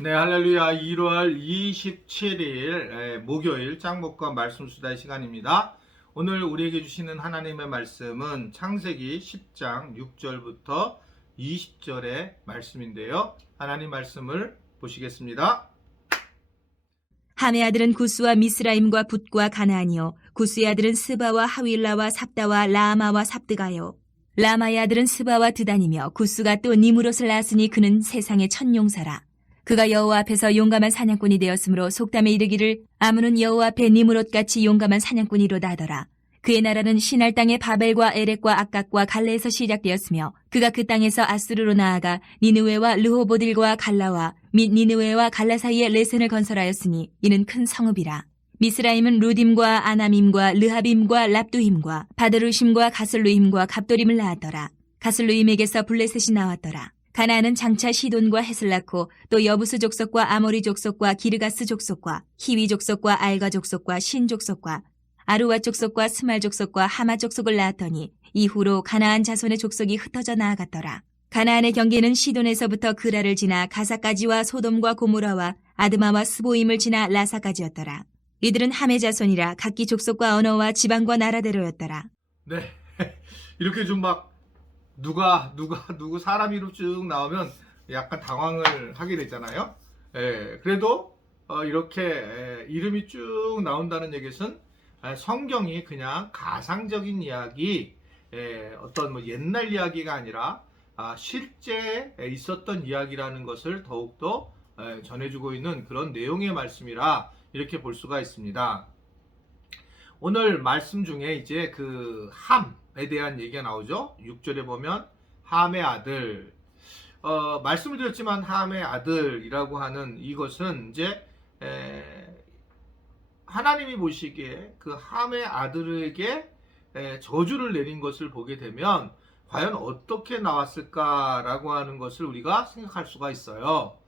네, 할렐루야. 1월 27일 목요일 짱목과 말씀 수다의 시간입니다. 오늘 우리에게 주시는 하나님의 말씀은 창세기 10장 6절부터 20절의 말씀인데요. 하나님 말씀을 보시겠습니다. 함의 아들은 구스와 미스라임과 붓과 가나안이요 구스의 아들은 스바와 하윌라와 삽다와 라마와 삽드가요 라마의 아들은 스바와 드단이며 구스가 또 니무롯을 낳았으니 그는 세상의 첫 용사라. 그가 여호와 앞에서 용감한 사냥꾼이 되었으므로 속담에 이르기를 아문은 여호와 앞에 니무롯같이 용감한 사냥꾼이로다 하더라. 그의 나라는 시날 땅의 바벨과 에렉과 악각과 갈레에서 시작되었으며 그가 그 땅에서 아수르로 나아가 니느웨와 르호보딜과 갈라와 및 니느웨와 갈라 사이에 레센을 건설하였으니 이는 큰 성읍이라. 미스라임은 루딤과 아나밈과 르하빔과 랍두힘과 바드루심과 가슬루힘과 갑도림을 낳았더라. 가슬루힘에게서 블레셋이 나왔더라. 가나안은 장차 시돈과 헷을 낳고 또 여부스 족속과 아모리 족속과 기르가스 족속과 히위 족속과 알가 족속과 신 족속과 아루와 족속과 스말 족속과 하마 족속을 낳았더니 이후로 가나안 자손의 족속이 흩어져 나아갔더라. 가나안의 경계는 시돈에서부터 그라를 지나 가사까지와 소돔과 고모라와 아드마와 스보임을 지나 라사까지였더라. 이들은 함의 자손이라 각기 족속과 언어와 지방과 나라대로였더라. 네, 이렇게 좀 막 누구 사람 이름 쭉 나오면 약간 당황을 하게 되잖아요. 그래도 이렇게 이름이 쭉 나온다는 얘기는 성경이 그냥 가상적인 이야기, 어떤 뭐 옛날 이야기가 아니라 실제 있었던 이야기라는 것을 더욱더 전해주고 있는 그런 내용의 말씀이라 이렇게 볼 수가 있습니다. 오늘 말씀 중에 이제 그 함에 대한 얘기가 나오죠. 6절에 보면 함의 아들, 말씀을 드렸지만 함의 아들이라고 하는 이것은 이제 하나님이 보시기에 그 함의 아들에게 저주를 내린 것을 보게 되면 과연 어떻게 나왔을까라고 하는 것을 우리가 생각할 수가 있어요.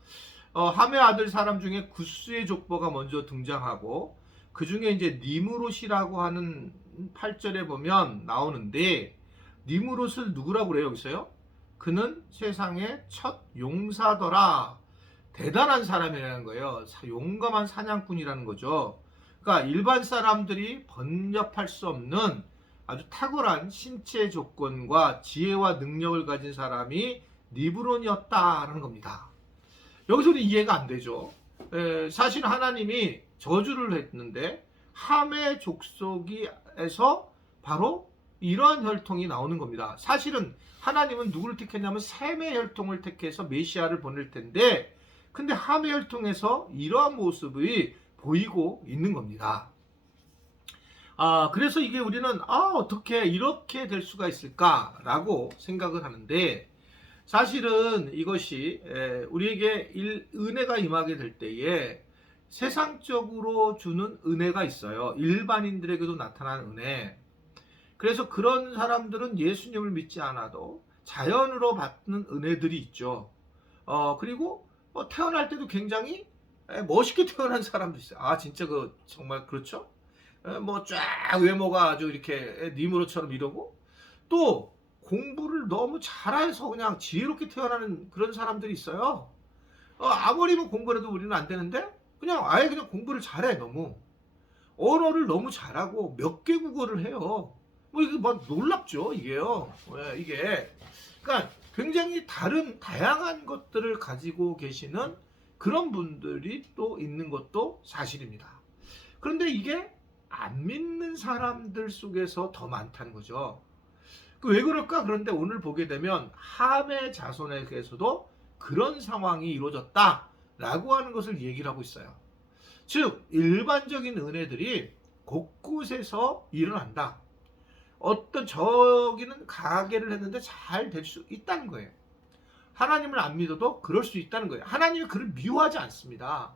함의 아들 사람 중에 구스의 족보가 먼저 등장하고 그 중에 이제 니무롯이라고 하는 8절에 보면 나오는데, 니무롯을 누구라고 그래요 여기서요? 그는 세상의 첫 용사더라. 대단한 사람이라는 거예요. 용감한 사냥꾼이라는 거죠. 그러니까 일반 사람들이 번역할 수 없는 아주 탁월한 신체 조건과 지혜와 능력을 가진 사람이 니브론이었다라는 겁니다. 여기서도 이해가 안 되죠. 사실 하나님이 저주를 했는데 함의 족속에서 바로 이러한 혈통이 나오는 겁니다. 사실은 하나님은 누구를 택했냐면 셈의 혈통을 택해서 메시아를 보낼 텐데, 근데 함의 혈통에서 이러한 모습이 보이고 있는 겁니다. 그래서 이게 우리는 어떻게 이렇게 될 수가 있을까라고 생각을 하는데, 사실은 이것이 우리에게 은혜가 임하게 될 때에 세상적으로 주는 은혜가 있어요. 일반인들에게도 나타나는 은혜. 그래서 그런 사람들은 예수님을 믿지 않아도 자연으로 받는 은혜들이 있죠. 그리고 태어날 때도 굉장히 멋있게 태어난 사람도 있어요. 진짜 정말 그렇죠? 뭐 쫙 외모가 아주 이렇게 니무로처럼 이러고, 또 공부를 너무 잘해서 그냥 지혜롭게 태어나는 그런 사람들이 있어요. 아무리 뭐 공부를 해도 우리는 안 되는데 그냥 아예 그냥 공부를 잘해. 너무 언어를 너무 잘하고 몇 개 국어를 해요. 뭐 이게 막 놀랍죠 이게요. 이게 그러니까 굉장히 다양한 것들을 가지고 계시는 그런 분들이 또 있는 것도 사실입니다. 그런데 이게 안 믿는 사람들 속에서 더 많다는 거죠. 왜 그럴까? 그런데 오늘 보게 되면 함의 자손에게서도 그런 상황이 이루어졌다라고 하는 것을 얘기를 하고 있어요. 즉 일반적인 은혜들이 곳곳에서 일어난다. 어떤 저기는 가계를 했는데 잘 될 수 있다는 거예요. 하나님을 안 믿어도 그럴 수 있다는 거예요. 하나님이 그를 미워하지 않습니다.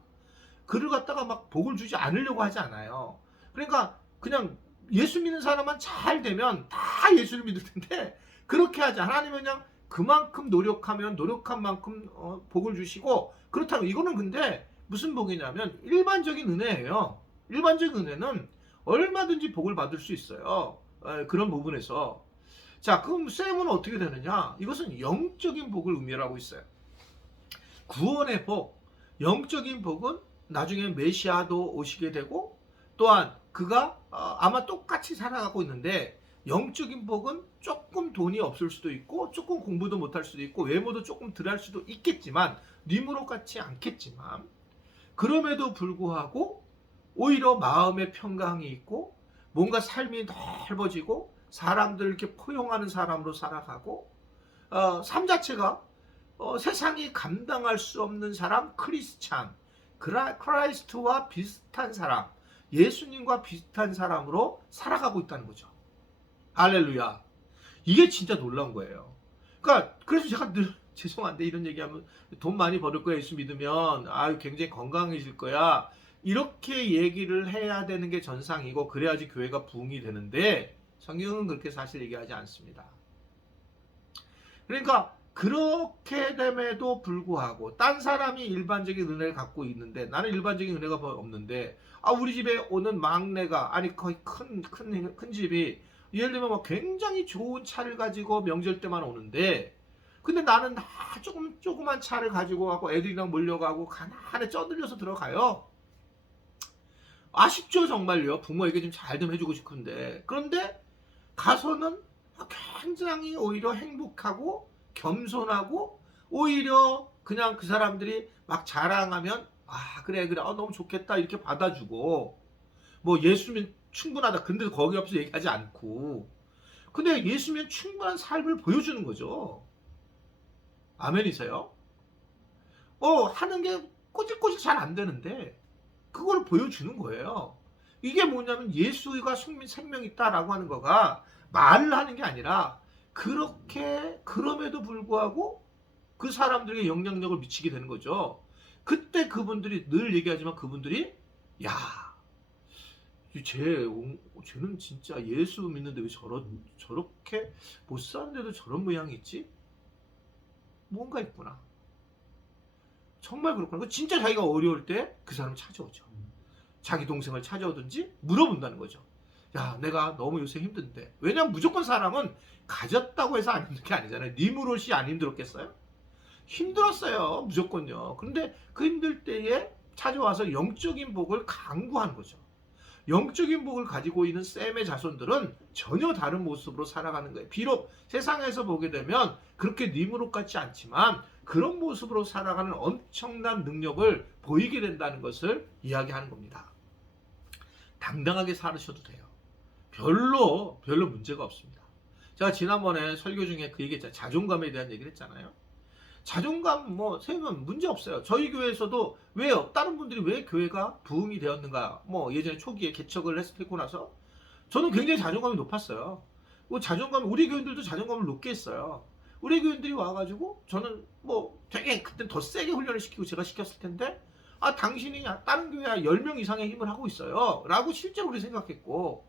그를 갖다가 막 복을 주지 않으려고 하지 않아요. 그러니까 그냥 예수 믿는 사람만 잘 되면 다 예수를 믿을 텐데, 그렇게 하지. 하나님은 그냥 그만큼 노력하면 노력한 만큼 복을 주시고, 그렇다고 이거는 근데 무슨 복이냐면 일반적인 은혜예요. 일반적인 은혜는 얼마든지 복을 받을 수 있어요. 그런 부분에서. 자, 그럼 셈은 어떻게 되느냐? 이것은 영적인 복을 의미하고 있어요. 구원의 복, 영적인 복은 나중에 메시아도 오시게 되고, 또한 그가 아마 똑같이 살아가고 있는데, 영적인 복은 조금 돈이 없을 수도 있고 조금 공부도 못할 수도 있고 외모도 조금 덜할 수도 있겠지만, 니무롯 같지 않겠지만, 그럼에도 불구하고 오히려 마음의 평강이 있고 뭔가 삶이 넓어지고 사람들을 이렇게 포용하는 사람으로 살아가고, 삶 자체가 세상이 감당할 수 없는 사람, 크리스찬, 크라이스트와 비슷한 사람, 예수님과 비슷한 사람으로 살아가고 있다는 거죠. 할렐루야. 이게 진짜 놀라운 거예요. 그러니까 그래서 제가 늘 죄송한데 이런 얘기하면, 돈 많이 벌을 거야 예수 믿으면, 굉장히 건강해질 거야, 이렇게 얘기를 해야 되는 게 전상이고 그래야지 교회가 부흥이 되는데, 성경은 그렇게 사실 얘기하지 않습니다. 그러니까 그렇게 됨에도 불구하고 딴 사람이 일반적인 은혜를 갖고 있는데 나는 일반적인 은혜가 없는데, 우리 집에 오는 막내가, 거의 큰 집이 예를 들면 막 굉장히 좋은 차를 가지고 명절 때만 오는데, 근데 나는 조그만 차를 가지고 가고 애들이랑 몰려가고 가난하게 쪄들려서 들어가요. 아쉽죠, 정말요. 부모에게 좀 잘 좀 해주고 싶은데. 그런데 가서는 굉장히 오히려 행복하고 겸손하고, 오히려 그냥 그 사람들이 막 자랑하면 그래 너무 좋겠다 이렇게 받아주고, 뭐 예수면 충분하다 근데 거기 앞에서 얘기하지 않고, 근데 예수면 충분한 삶을 보여주는 거죠. 아멘이세요? 하는 게 꼬질꼬질 잘 안 되는데 그걸 보여주는 거예요. 이게 뭐냐면 예수가 생명이 있다라고 하는 거가 말을 하는 게 아니라, 그렇게 그럼에도 불구하고 그 사람들에게 영향력을 미치게 되는 거죠. 그때 그분들이 늘 얘기하지만, 그분들이 야, 쟤는 진짜 예수 믿는데 왜 저렇게 못 사는데도 저런 모양이 있지? 뭔가 있구나. 정말 그렇구나. 진짜 자기가 어려울 때 그 사람 찾아오죠. 자기 동생을 찾아오든지 물어본다는 거죠. 야, 내가 너무 요새 힘든데. 왜냐면 무조건 사람은 가졌다고 해서 안 힘든 게 아니잖아요. 니무롯이 안 힘들었겠어요? 힘들었어요, 무조건요. 그런데 그 힘들 때에 찾아와서 영적인 복을 강구하는 거죠. 영적인 복을 가지고 있는 셈의 자손들은 전혀 다른 모습으로 살아가는 거예요. 비록 세상에서 보게 되면 그렇게 니무롯 같지 않지만 그런 모습으로 살아가는 엄청난 능력을 보이게 된다는 것을 이야기하는 겁니다. 당당하게 살으셔도 돼요. 별로 문제가 없습니다. 제가 지난번에 설교 중에 그 얘기했잖아요. 자존감에 대한 얘기를 했잖아요. 자존감 세우면 문제 없어요. 저희 교회에서도 왜요? 다른 분들이 왜 교회가 부흥이 되었는가? 예전에 초기에 개척을 했고 나서 저는 굉장히 자존감이 높았어요. 우리 교인들도 자존감을 높게 했어요. 우리 교인들이 와가지고 저는 되게 그때 더 세게 훈련을 시키고 제가 시켰을 텐데, 당신이 다른 교회 10명 이상의 힘을 하고 있어요 라고 실제로 우리 생각했고,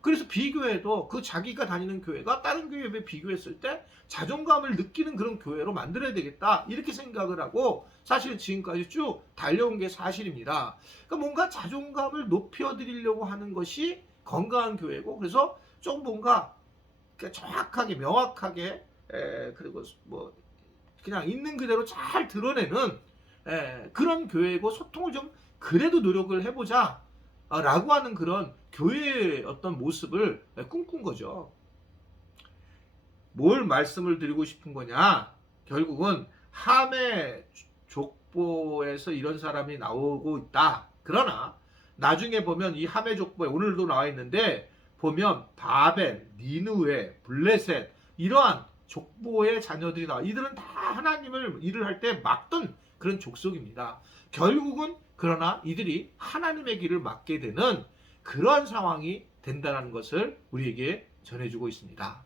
그래서 비교해도 자기가 다니는 교회가 다른 교회에 비교했을 때 자존감을 느끼는 그런 교회로 만들어야 되겠다 이렇게 생각을 하고 사실은 지금까지 쭉 달려온 게 사실입니다. 그러니까 뭔가 자존감을 높여드리려고 하는 것이 건강한 교회고, 그래서 좀 뭔가 정확하게 명확하게 그리고 그냥 있는 그대로 잘 드러내는 그런 교회고, 소통을 좀 그래도 노력을 해보자 라고 하는 그런 교회의 어떤 모습을 꿈꾼 거죠. 뭘 말씀을 드리고 싶은 거냐? 결국은 함의 족보에서 이런 사람이 나오고 있다. 그러나 나중에 보면 이 함의 족보에 오늘도 나와 있는데 보면 바벨, 니느웨, 블레셋 이러한 족보의 자녀들이 나와. 이들은 다 하나님을 일을 할 때 막던 그런 족속입니다. 결국은 그러나 이들이 하나님의 길을 막게 되는 그러한 상황이 된다는 것을 우리에게 전해주고 있습니다.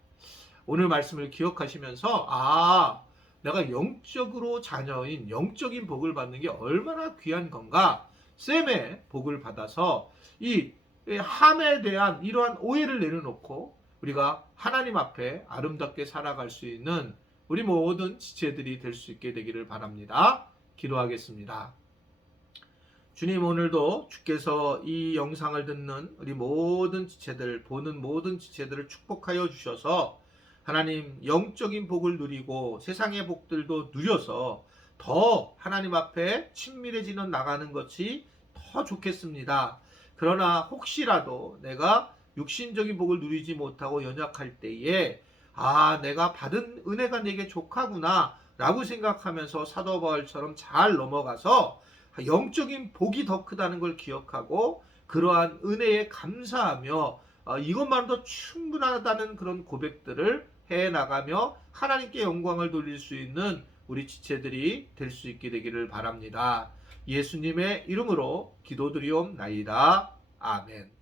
오늘 말씀을 기억하시면서 내가 영적으로 자녀인 영적인 복을 받는 게 얼마나 귀한 건가, 셈의 복을 받아서 이 함에 대한 이러한 오해를 내려놓고 우리가 하나님 앞에 아름답게 살아갈 수 있는 우리 모든 지체들이 될 수 있게 되기를 바랍니다. 기도하겠습니다. 주님, 오늘도 주께서 이 영상을 듣는 우리 모든 지체들, 보는 모든 지체들을 축복하여 주셔서 하나님 영적인 복을 누리고 세상의 복들도 누려서 더 하나님 앞에 친밀해지는 나가는 것이 더 좋겠습니다. 그러나 혹시라도 내가 육신적인 복을 누리지 못하고 연약할 때에 내가 받은 은혜가 내게 족하구나 라고 생각하면서 사도 바울처럼 잘 넘어가서 영적인 복이 더 크다는 걸 기억하고 그러한 은혜에 감사하며 이것만으로도 충분하다는 그런 고백들을 해나가며 하나님께 영광을 돌릴 수 있는 우리 지체들이 될 수 있게 되기를 바랍니다. 예수님의 이름으로 기도드리옵나이다. 아멘.